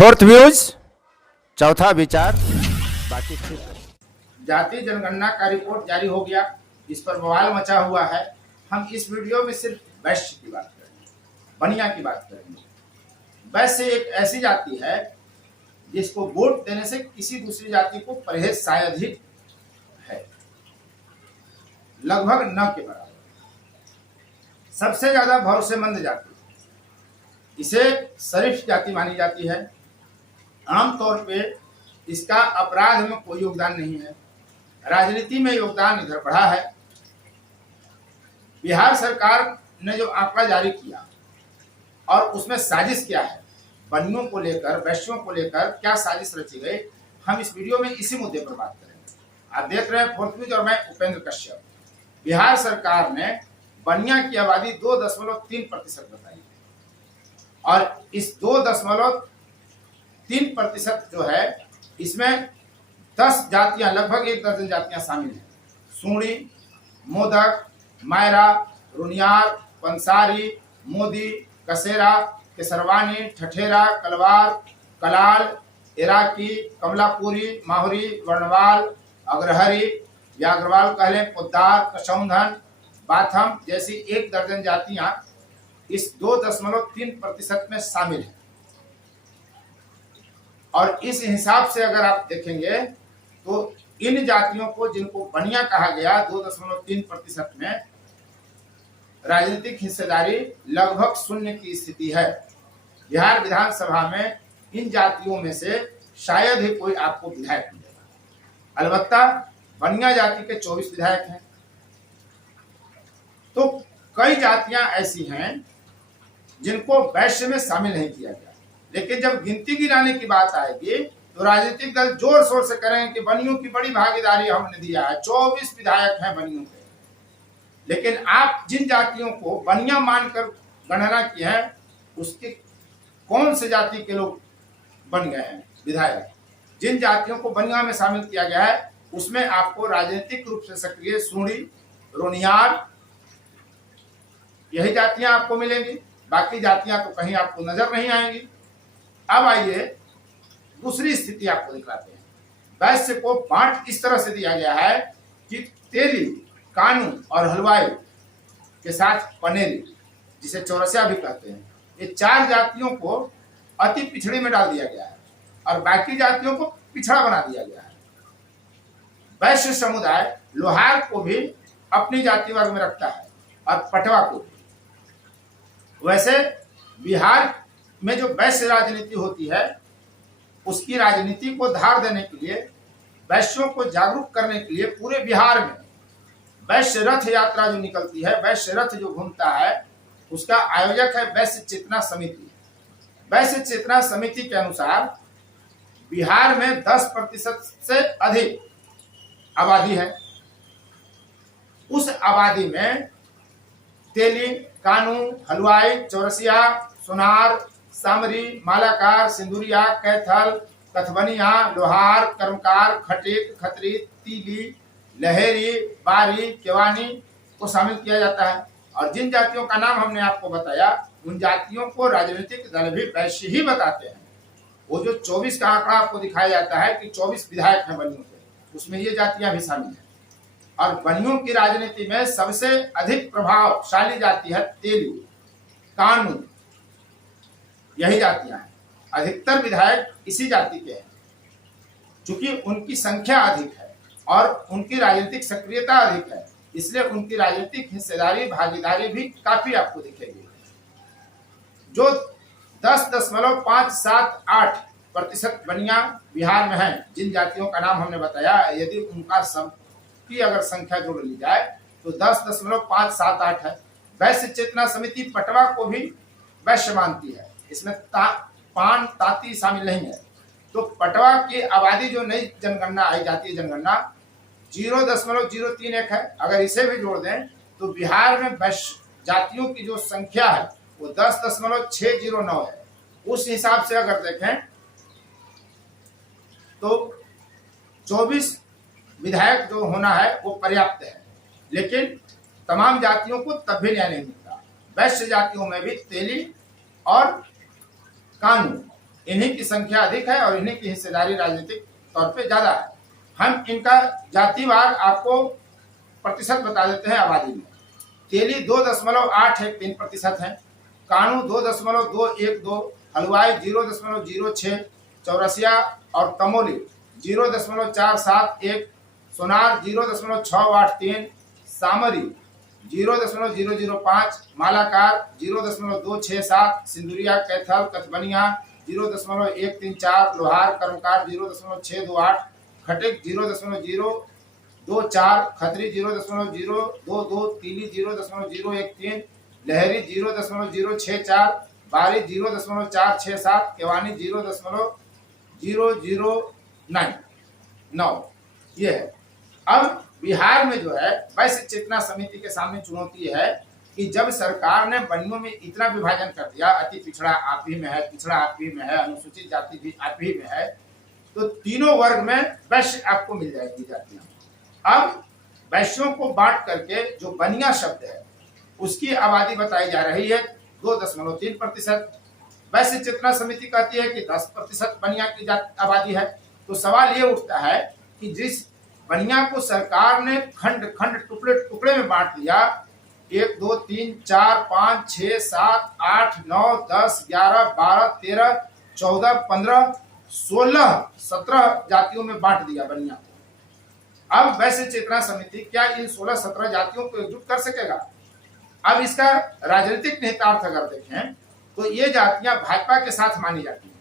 Fourth views, चौथा विचार, बाकी ठीक है। जाति जनगणना का रिपोर्ट जारी हो गया, इस पर बवाल मचा हुआ है। हम इस वीडियो में सिर्फ वैश्य की बात करेंगे, बनिया की बात करेंगे। वैश्य एक ऐसी जाति है जिसको वोट देने से किसी दूसरी जाति को परहेज शायद ही है, लगभग न के बराबर। सबसे ज्यादा भरोसेमंद जाति, इसे शरीफ जाति मानी जाती है। आमतौर पे इसका अपराध में कोई योगदान नहीं है, राजनीति में योगदान इधर बढ़ा है। बिहार सरकार ने जो आंकड़ा जारी किया और उसमें साजिश क्या है, बनियों को लेकर, वैश्यों को लेकर क्या साजिश रची गई, हम इस वीडियो में इसी मुद्दे पर बात करेंगे। आप देख रहे हैं फोर्थ न्यूज और मैं उपेंद्र कश्यप। बिहार सरकार ने बनिया की आबादी 2.3% बताई और इस 2.3% जो है, इसमें 10 जातियां, लगभग 1 दर्जन जातियां शामिल हैं। सूड़ी, मोदक, मायरा, रुनियार, पंसारी, मोदी, कसेरा, केसरवानी, ठठेरा, कलवार, कलाल, इराकी, कमलापुरी, माहुरी, वर्णवाल, अग्रहरी, व्याग्रवाल कहले, पोद्दार, कशौंधन, बाथम जैसी 1 दर्जन जातियां इस 2.3% में शामिल है। और इस हिसाब से अगर आप देखेंगे तो इन जातियों को, जिनको बनिया कहा गया, 2.3% में राजनीतिक हिस्सेदारी लगभग शून्य की स्थिति है। बिहार विधानसभा में इन जातियों में से शायद ही कोई आपको विधायक मिलेगा। अलबत्ता बनिया जाति के 24 विधायक हैं। तो कई जातियां ऐसी हैं जिनको वैश्य में शामिल नहीं किया गया, लेकिन जब गिनती गिराने की बात आएगी तो राजनीतिक दल जोर शोर से करेंगे कि बनियों की बड़ी भागीदारी हमने दिया है, 24 विधायक हैं बनियों के। लेकिन आप जिन जातियों को बनिया मानकर गणना की है, उसके कौन से जाति के लोग बन गए हैं विधायक? जिन जातियों को बनिया में शामिल किया गया है उसमें आपको राजनीतिक रूप से सक्रिय सूड़ी, रोनियार, यही जातियां आपको मिलेंगी। बाकी जातियां तो कहीं आपको नजर नहीं आएंगी। अब आइए दूसरी स्थिति आपको दिखाते हैं। वैश्य को बांट इस तरह से दिया गया है कि तेली, कानू और हलवाई के साथ पनेरी, जिसे चौरसिया भी कहते हैं, ये 4 जातियों को अति पिछड़े में डाल दिया गया है और बाकी जातियों को पिछड़ा बना दिया गया है। वैश्य समुदाय लोहार को भी अपनी जाति वर्ग में रखता है और पटवा को भी। वैसे बिहार में जो वैश्य राजनीति होती है, उसकी राजनीति को धार देने के लिए, वैश्यों को जागरूक करने के लिए पूरे बिहार में वैश्य रथ यात्रा जो निकलती है, वैश्य रथ जो घूमता है, उसका आयोजक है वैश्य चेतना समिति। वैश्य चेतना समिति के अनुसार बिहार में 10% से अधिक आबादी है। उस आबादी में तेली, कानू, हलवाई, चौरसिया, सोनार, सामरी, मालाकार, सिंदूरिया, कैथल, कथवनिया, लोहार, कर्मकार, खटीक, खत्री, तीली, लहेरी, बारी, केवानी को शामिल किया जाता है। और जिन जातियों का नाम हमने आपको बताया, उन जातियों को राजनीतिक दल भी वैश्य ही बताते हैं। वो जो 24 का आंकड़ा आपको दिखाया जाता है कि 24 विधायक हैं बनियों के, उसमें ये जातियां भी शामिल हैं। और बनियों की राजनीति में सबसे अधिक प्रभावशाली जाति है तेली, कानू, यही जातियां हैं। अधिकतर विधायक इसी जाति के हैं। चूंकि उनकी संख्या अधिक है और उनकी राजनीतिक सक्रियता अधिक है, इसलिए उनकी राजनीतिक हिस्सेदारी, भागीदारी भी काफी आपको दिखेगी। जो 10.578% बनिया बिहार में है, जिन जातियों का नाम हमने बताया, यदि उनका की अगर संख्या जोड़ ली जाए तो 10.578 है। वैश्य चेतना समिति पटवा को भी वैश्य मानती है, इसमें पान, ताती शामिल नहीं है। तो पटवा की आबादी जो नई जनगणना आई, जातीय जनगणना, 0.031 है। अगर इसे भी जोड़ दें तो बिहार में वैश्य जातियों की जो संख्या है वो 10.609 है। उस हिसाब से अगर देखें तो 24 विधायक जो होना है वो पर्याप्त है, लेकिन तमाम जातियों को तब भी न्याय नहीं मिलता। वैश्य जातियों में भी तेली और कानू, इन्हीं की संख्या अधिक है और इन्हीं की हिस्सेदारी राजनीतिक तौर पे ज्यादा है। हम इनका जातिवार आपको प्रतिशत बता देते हैं आबादी में। तेली 2.813% है, कानू 2.212, हलवाई 0.06, चौरसिया और तमोली 0.471, सोनार 0.683, सामरी 0.005, मालाकार 0.267, सिंदुरिया, कैथल, कचबनिया 0.134, लोहार कर्मकार 0.628, खटिक 0.024, खत्री 0.022, तीली 0.013, लहरी 0.064, बारी 0.467, केवानी 0.009 ये है। अब बिहार में जो है वैश्य चेतना समिति के सामने चुनौती है कि जब सरकार ने बनियों में इतना विभाजन कर दिया, अति पिछड़ा आप ही में है, पिछड़ा आप ही में है, अनुसूचित जाति भी आप ही में है, तो तीनों वर्ग में वैश्य आपको मिल जाएगी जातियां। अब वैश्यों को बांट करके जो बनिया शब्द है उसकी आबादी बताई जा रही है 2.3%। वैश्य चेतना समिति कहती है कि 10% बनिया की आबादी है। तो सवाल ये उठता है कि जिस बनिया को सरकार ने खंड खंड टुकड़े टुकड़े में बांट दिया, 1 2 3 4 5 6 7 8 9 10 11 12 13 14 15 16 17 जातियों में बांट दिया बनिया को। अब वैश्य चेतना समिति क्या इन 16-17 जातियों को एकजुट कर सकेगा? अब इसका राजनीतिक निहितार्थ अगर देखें तो ये जातियां भाजपा के साथ मानी जाती हैं।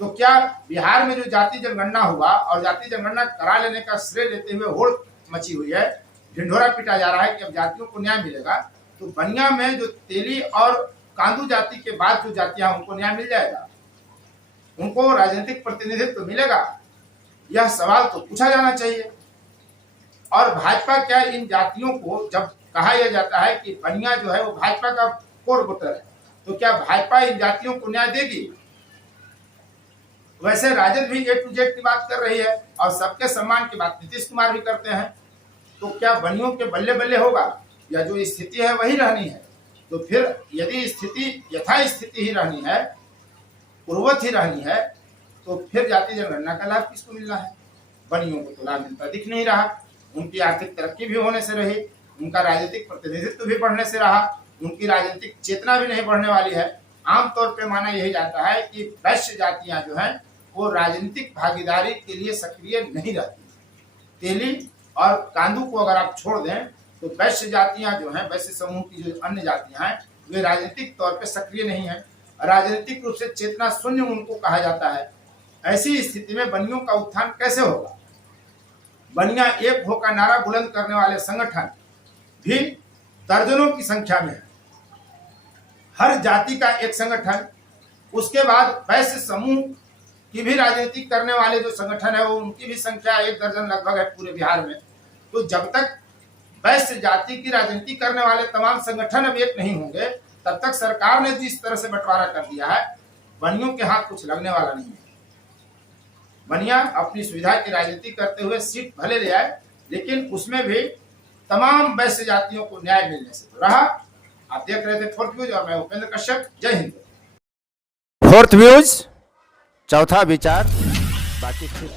तो क्या बिहार में जो जाति जनगणना हुआ और जाति जनगणना करा लेने का श्रेय लेते हुए होड़ मची हुई है, ढिंढोरा पीटा जा रहा है कि अब जातियों को न्याय मिलेगा, तो बनिया में जो तेली और कांदू जाति के बाद जो जातियां उनको न्याय मिल जाएगा, उनको राजनीतिक प्रतिनिधित्व मिलेगा? यह सवाल तो पूछा जाना चाहिए। और भाजपा क्या इन जातियों को, जब कहा यह जाता है कि बनिया जो है वो भाजपा का कोर वोटर है, तो क्या भाजपा इन जातियों को न्याय देगी? वैसे राजद भी A to Z की बात कर रही है और सबके सम्मान की बात नीतीश कुमार भी करते हैं। तो क्या बनियों के बल्ले बल्ले होगा या जो स्थिति है वही रहनी है? तो फिर यदि स्थिति यथा स्थिति ही रहनी है, पूर्ववत ही रहनी है, तो फिर जाति जनगणना का लाभ किसको मिलना है? बनियों को तो लाभ मिलता दिख नहीं रहा। उनकी आर्थिक तरक्की भी होने से रही, उनका राजनीतिक प्रतिनिधित्व भी बढ़ने से रहा, उनकी राजनीतिक चेतना भी नहीं बढ़ने वाली है। आमतौर पर माना यही जाता है कि वैश्य जातियां जो हैं वो राजनीतिक भागीदारी के लिए सक्रिय नहीं रहती। तेली और कांदू को अगर आप छोड़ दें तो वैश्य जातियां जो हैं, वैश्य समूह की जो अन्य जातियां हैं, वे राजनीतिक तौर पर सक्रिय नहीं है। राजनीतिक रूप से चेतना शून्य उनको कहा जाता है। ऐसी स्थिति में बनियों का उत्थान कैसे होगा? बनिया एक हो का नारा बुलंद करने वाले संगठन भी दर्जनों की संख्या में है। हर जाति का एक संगठन, उसके बाद वैश्य समूह की भी राजनीति करने वाले जो संगठन है वो उनकी भी संख्या 1 दर्जन लगभग है पूरे बिहार में। तो जब तक वैश्य जाति की राजनीति करने वाले तमाम संगठन अब एक नहीं होंगे, तब तक सरकार ने जिस तरह से बंटवारा कर दिया है, बनियों के हाथ कुछ लगने वाला नहीं है। बनिया अपनी सुविधा की राजनीति करते हुए सीट भले ले आए, लेकिन उसमें भी तमाम वैश्य जातियों को न्याय मिलने से तो रहा। आप देख रहे थे फोर्थ व्यूज और मैं उपेंद्र कश्यप। जय हिंद। फोर्थ व्यूज, चौथा विचार, बाकी फिर